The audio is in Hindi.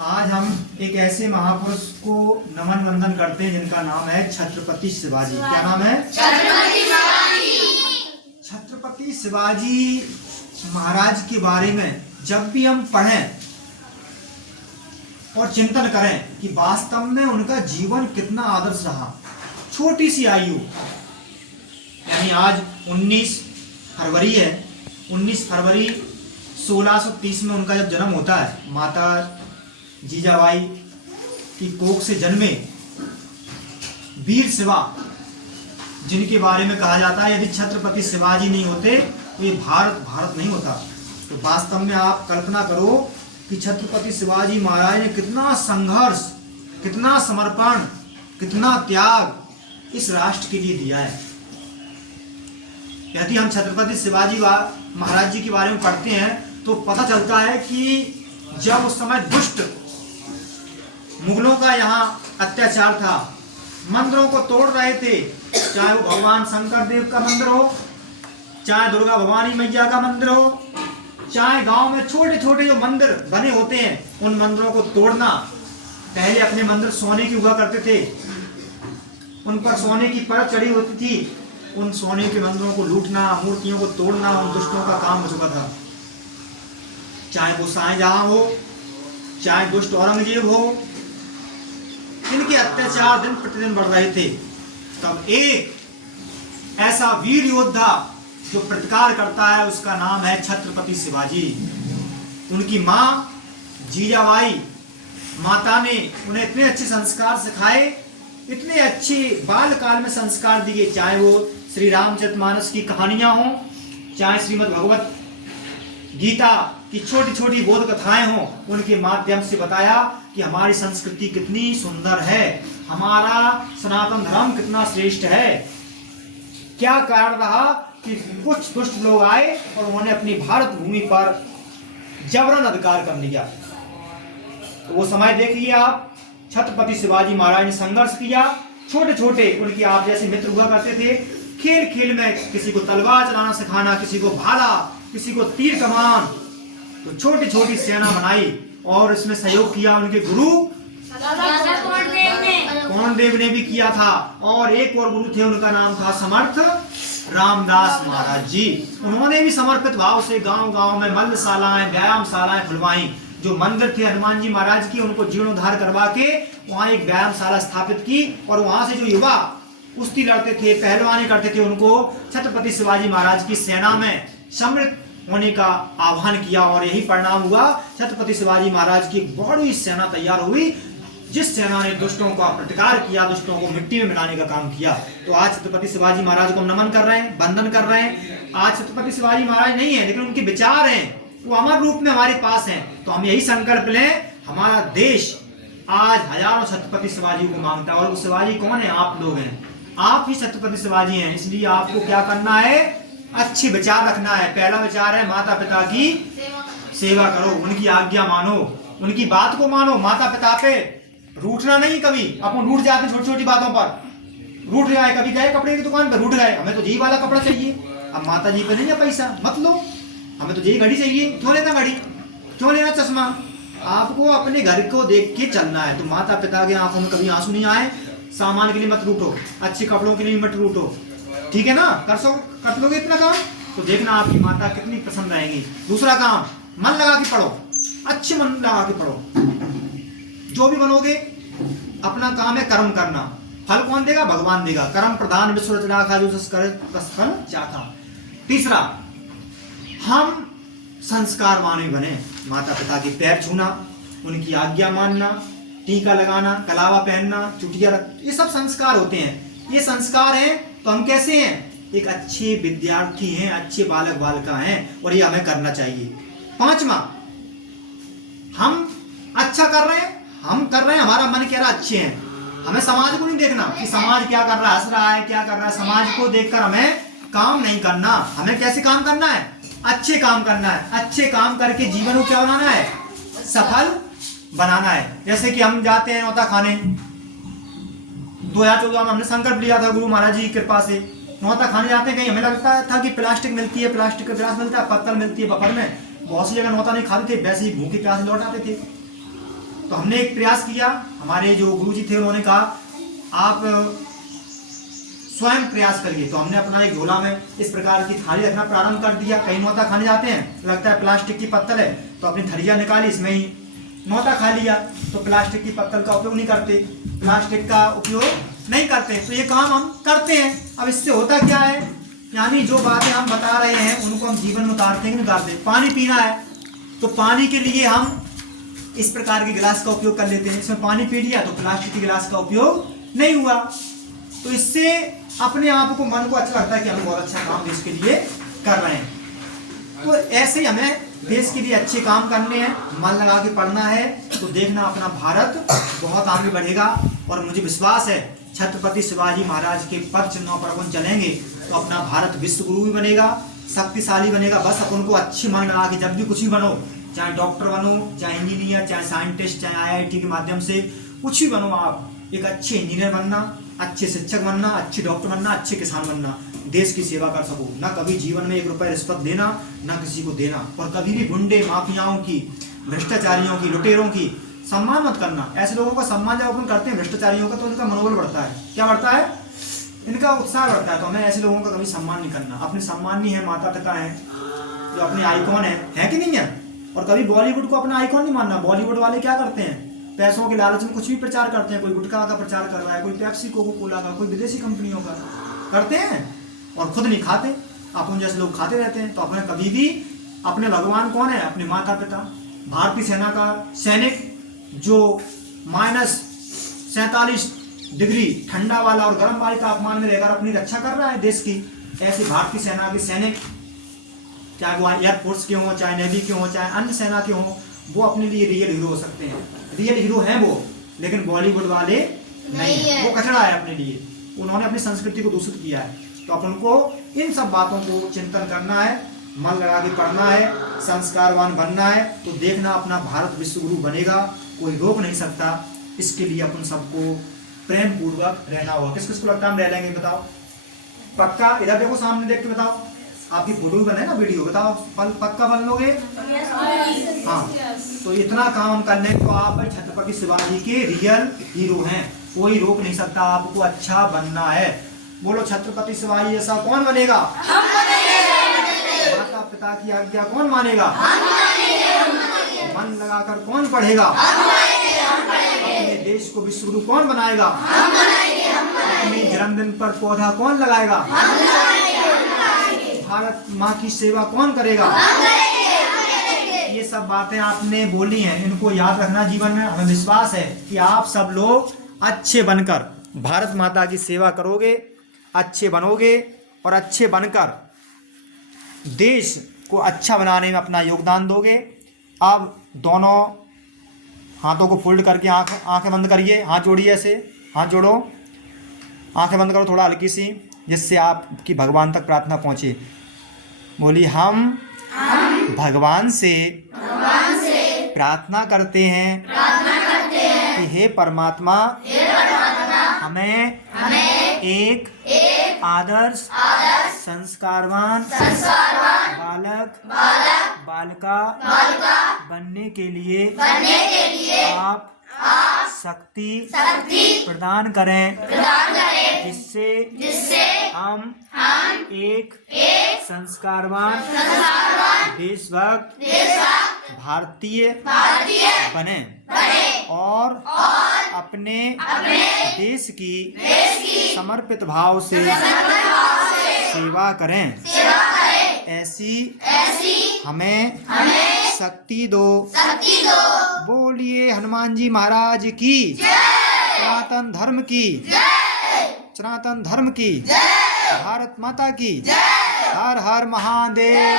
आज हम एक ऐसे महापुरुष को नमन वंदन करते हैं जिनका नाम है छत्रपति शिवाजी। क्या नाम है? छत्रपति शिवाजी। छत्रपति शिवाजी महाराज के बारे में जब भी हम पढ़ें और चिंतन करें कि वास्तव में उनका जीवन कितना आदर्श रहा। छोटी सी आयु, यानी आज 19 फरवरी है। 19 फरवरी 1630 में उनका जब जन्म होता है, माता जीजाबाई की कोख से जन्मे वीर शिवा, जिनके बारे में कहा जाता है यदि छत्रपति शिवाजी नहीं होते तो ये भारत नहीं होता। तो वास्तव में आप कल्पना करो कि छत्रपति शिवाजी महाराज ने कितना संघर्ष, कितना समर्पण, कितना त्याग इस राष्ट्र के लिए दिया है। यदि हम छत्रपति शिवाजी महाराज जी के बारे में पढ़ते हैं तो पता चलता है कि जब उस समय दुष्ट मुगलों का यहाँ अत्याचार था, मंदिरों को तोड़ रहे थे, चाहे वो भगवान शंकर देव का मंदिर हो, चाहे दुर्गा भवानी मैया का मंदिर हो, चाहे गांव में छोटे छोटे जो मंदिर बने होते हैं उन मंदिरों को तोड़ना। पहले अपने मंदिर सोने की हुआ करते थे, उन पर सोने की परत चढ़ी होती थी, उन सोने के मंदिरों को लूटना, मूर्तियों को तोड़ना उन दुष्टों का काम हो चुका था। चाहे वो शाहजहां हो, चाहे दुष्ट औरंगजेब हो, इनके अत्याचार दिन प्रतिदिन बढ़ रहे थे। तब एक ऐसा वीर योद्धा जो प्रतिकार करता है उसका नाम है छत्रपति शिवाजी। उनकी माँ जीजाबाई माता ने उन्हें इतने अच्छे संस्कार सिखाए, इतने अच्छे बाल काल में संस्कार दिए, चाहे वो श्री रामचरितमानस की कहानियां हों, चाहे श्रीमद् भगवत गीता की छोटी छोटी बोध कथाएं हों, उनके माध्यम से बताया कि हमारी संस्कृति कितनी सुंदर है, हमारा सनातन धर्म कितना श्रेष्ठ है। क्या कारण रहा कि कुछ दुष्ट लोग आए और उन्होंने अपनी भारत भूमि पर जबरन अधिकार कर लिया। तो वो समय देखिए आप, छत्रपति शिवाजी महाराज ने संघर्ष किया। छोटे छोटे उनके आप जैसे मित्र हुआ करते थे, खेल खेल में किसी को तलवार चलाना सिखाना, किसी को भाला, किसी को तीर कमान, तो छोटी छोटी सेना बनाई और इसमें सहयोग किया उनके गुरु कौंडदेव ने भी किया था। और एक और गुरु थे, उनका नाम था समर्थ रामदास महाराज जी। उन्होंने भी समर्पित भाव से गांव गांव में मल्लशालाएं, व्यायामशालाएं खुलवाई। जो मंदिर थे हनुमान जी महाराज की, उनको जीर्णोद्धार करवा के वहां एक व्यायामशाला स्थापित की और वहां से जो युवा कुश्ती लड़ते थे, पहलवानी करते थे, उनको छत्रपति शिवाजी महाराज की सेना में सम्मिलित होने का आह्वान किया। और यही परिणाम हुआ, छत्रपति शिवाजी महाराज की एक बड़ी सेना तैयार हुई, जिस सेना ने दुष्टों का प्रतिकार किया, दुष्टों को मिट्टी में मिलाने का काम किया। तो आज छत्रपति शिवाजी महाराज को हम नमन कर रहे हैं, वंदन कर रहे हैं। आज छत्रपति शिवाजी महाराज नहीं है, लेकिन उनके विचार हैं, वो अमर रूप में हमारे पास हैं। तो हम यही संकल्प लें, हमारा देश आज हजारों छत्रपति शिवाजी को मांगता है। और वो शिवाजी कौन है? आप लोग हैं, आप ही छत्रपति शिवाजी हैं। इसलिए आपको क्या करना है? अच्छे विचार रखना है। पहला विचार है माता पिता की सेवा करो, उनकी आज्ञा मानो, उनकी बात को मानो। माता पिता पे रूठना नहीं। कभी अपन रूठ जाते छोटी छोटी बातों पर, रूठ गए, कभी गए कपड़े की दुकान पर, रूठ गए, हमें तो यही वाला कपड़ा चाहिए, अब माता जी पे नहीं है पैसा, मत लो, हमें तो यही घड़ी चाहिए, क्यों लेना घड़ी, क्यों लेना चश्मा। आपको अपने घर को देख के चलना है। तो माता पिता के आंखों में कभी आंसू नहीं आए, सामान के लिए मत रूठो, अच्छे कपड़ों के लिए मत रूठो, ठीक है ना। कर लोगे इतना काम तो देखना आपकी माता कितनी प्रसन्न रहेंगी। दूसरा काम, मन लगा के पढ़ो, अच्छे मन लगा के पढ़ो। जो भी बनोगे, अपना काम है कर्म करना, फल कौन देगा? भगवान देगा। कर्म प्रधान विश्व रचना खा जो फल चाखा। तीसरा, हम संस्कारवान बने, माता पिता के पैर छूना, उनकी आज्ञा मानना, टीका लगाना, कलावा पहनना, चुटिया, ये सब संस्कार होते हैं। ये संस्कार हैं तो हम कैसे हैं? एक अच्छे विद्यार्थी हैं, अच्छे बालक बालिका हैं, और ये हमें करना चाहिए। पांचवा, हम अच्छा कर रहे हैं, हम कर रहे हैं, हमारा मन कह रहा है अच्छे हैं। हमें समाज को नहीं देखना कि समाज क्या कर रहा है, हंस रहा है, क्या कर रहा है। समाज को देखकर हमें काम नहीं करना। हमें कैसे काम करना है? अच्छे काम करना है। अच्छे काम करके जीवन को क्या बनाना है? सफल बनाना है। जैसे कि हम जाते हैं नौता खाने, 2014 में हमने संकल्प लिया था गुरु महाराज जी की कृपा से, नौता खाने जाते हैं, कहीं हमें लगता था कि प्लास्टिक मिलती है, प्लास्टिक का गिलास मिलता है, पत्तल मिलती है, बफर में बहुत सी जगह नौता नहीं खाते थे, वैसे ही भूखे प्यासे लौट आते थे। तो हमने एक प्रयास किया, हमारे जो गुरुजी थे उन्होंने कहा आप स्वयं प्रयास करिए। तो हमने अपना एक झोला में इस प्रकार की थाली रखना प्रारंभ कर दिया। कई नौता खाने जाते हैं, लगता है प्लास्टिक की पत्तल है, तो अपनी थरिया निकाली, इसमें ही नौता खा लिया। तो प्लास्टिक की पत्तल का उपयोग नहीं करते, प्लास्टिक का उपयोग नहीं करते, तो ये काम हम करते हैं। अब इससे होता क्या है, यानी जो बातें हम बता रहे हैं उनको हम जीवन में उतारते हैं कि नहीं उतारते। पानी पीना है तो पानी के लिए हम इस प्रकार के गिलास का उपयोग कर लेते हैं, इसमें पानी पी लिया तो प्लास्टिक के गिलास का उपयोग नहीं हुआ। तो इससे अपने आप को, मन को अच्छा लगता है कि हम बहुत अच्छा काम देश के लिए कर रहे हैं। तो ऐसे ही हमें देश के लिए अच्छे काम करने हैं, मन लगा के पढ़ना है, तो देखना अपना भारत बहुत आगे बढ़ेगा। और मुझे विश्वास है छत्रपति शिवाजी महाराज के पद चिन्हों पर अपन चलेंगे तो अपना भारत विश्व गुरु भी बनेगा, शक्तिशाली बनेगा। बस अपन को अच्छी मन लगा के जब भी कुछ भी बनो, चाहे डॉक्टर बनो, चाहे इंजीनियर, चाहे साइंटिस्ट, चाहे IIT के माध्यम से कुछ भी बनो, आप एक अच्छे इंजीनियर बनना, अच्छे शिक्षक बनना, अच्छे डॉक्टर बनना, अच्छे किसान बनना, देश की सेवा कर सको। ना कभी जीवन में 1 रुपये रिश्वत देना, ना किसी को देना, और कभी भी गुंडे, माफियाओं की, भ्रष्टाचारियों की, लुटेरों की सम्मान मत करना। ऐसे लोगों का सम्मान जब अपन करते हैं भ्रष्टाचारियों का, तो उनका मनोबल बढ़ता है। क्या बढ़ता है? इनका उत्साह बढ़ता है। तो हमें ऐसे लोगों का कभी सम्मान नहीं करना। अपने सम्मानी है, माता पिता है, जो अपने आइकॉन है कि नहीं है। और कभी बॉलीवुड को अपना आइकॉन नहीं मानना। बॉलीवुड वाले क्या करते हैं, पैसों के लालच में कुछ भी प्रचार करते हैं। कोई गुटखा का प्रचार कर रहा है, कोई पेप्सी, कोको कोला का, कोई विदेशी कंपनियों का करते हैं और खुद नहीं खाते। अपन जैसे लोग खाते रहते हैं। तो अपने कभी भी अपने भगवान कौन है, अपने माता पिता। भारतीय सेना का सैनिक जो -47 डिग्री ठंडा वाला और गर्म वाले तापमान में रहकर अपनी रक्षा कर रहा है देश की, ऐसे भारतीय सेना के सैनिक, चाहे वो एयरफोर्स के हों, चाहे नेवी के हों, चाहे अन्य सेना के हों, वो अपने लिए रियल हीरो हो सकते हैं। रियल हीरो हैं वो, लेकिन बॉलीवुड वाले नहीं है। वो कचड़ा है अपने लिए, उन्होंने अपनी संस्कृति को दूषित किया है। तो अपन को इन सब बातों को चिंतन करना है, मन लगा के पढ़ना है, संस्कारवान बनना है, तो देखना अपना भारत विश्व गुरु बनेगा, कोई रोक नहीं सकता। इसके लिए अपन सबको प्रेम पूर्वक रहना होगा। किस किस को लगता है हम रह लेंगे, बताओ? पक्का? इधर देखो, सामने देख के बताओ। आपकी फोटो भी बने ना, वीडियो, बताओ पक्का बन लोगे? हाँ। तो इतना काम करने को आप भाई छत्रपति शिवाजी के रियल हीरो हैं, कोई रोक नहीं सकता। आपको अच्छा बनना है। बोलो छत्रपति शिवाजी जैसा कौन बनेगा? माता पिता की आज्ञा कौन मानेगा? मन लगाकर कौन पढ़ेगा? अपने देश को विश्व गुरु कौन बनाएगा? अपने जन्मदिन पर पौधा कौन लगाएगा? भारत माँ की सेवा कौन करेगा? ये सब बातें आपने बोली हैं, इनको याद रखना जीवन में। हमें विश्वास है कि आप सब लोग अच्छे बनकर भारत माता की सेवा करोगे, अच्छे बनोगे और अच्छे बनकर देश को अच्छा बनाने में अपना योगदान दोगे। अब दोनों हाथों को फोल्ड करके आंखें बंद करिए, हाथ जोड़िए, ऐसे हाथ जोड़ो, आंखें बंद करो थोड़ा हल्की सी, जिससे आपकी भगवान तक प्रार्थना पहुँचे। बोली, हम भगवान से प्रार्थना करते हैं कि हे परमात्मा, हमें एक आदर्श संस्कारवान बालक बालिका बनने के लिए आप शक्ति प्रदान करें, जिससे हम एक संस्कारवान देशभक्त भारतीय बने और अपने देश की समर्पित भाव से सेवा करें। ऐसी हमें शक्ति दो। बोलिए हनुमान जी महाराज की, सनातन धर्म की, सनातन धर्म की, भारत माता की, हर हर महादेव।